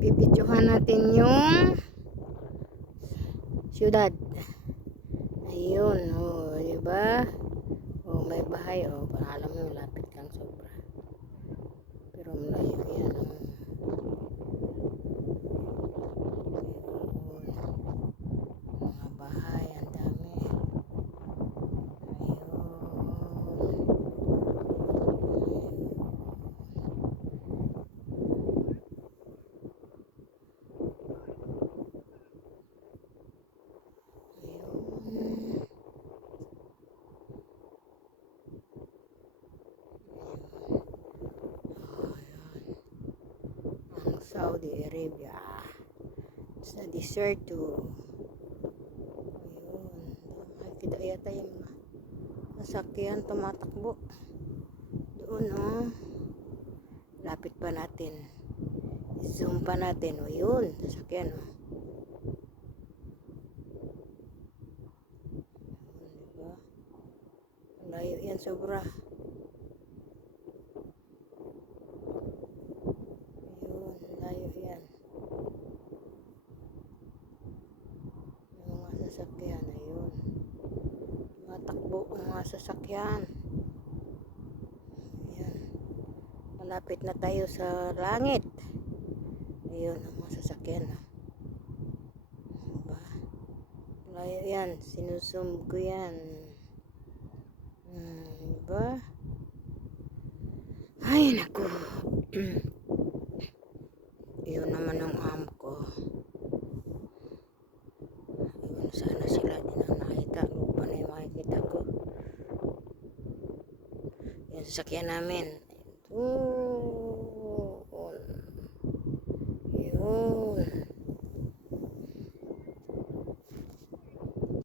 Bibidyohan natin yung syudad. Ayun, oh, diba? Oh, may bahay, oh. Alam mo, lapit lang sobra. Pero malayo yan, oh. Ayun. Mga bahay, ang dami. Saudi Arabia sa desert to. Ayun, makikita yata yung mga masakyan tumatakbo doon, oh. Lapit pa natin, zoom pa natin, oh. Yun, sasakyan, oh. Ayun, diba? Layo yan sobra. Layo yan. Yung mga sasakyan, ayun. Matakbo ang mga sasakyan. Ayan. Malapit na tayo sa langit. Ayun, ang mga sasakyan. Diba? Layo yan. Sinusum ko yan. Diba? Ay, naku. Yun naman ang am ko. Ayun, sana sila din ang nakita. Lupa na yung makikita ko. Yung sasakyan namin. Yun.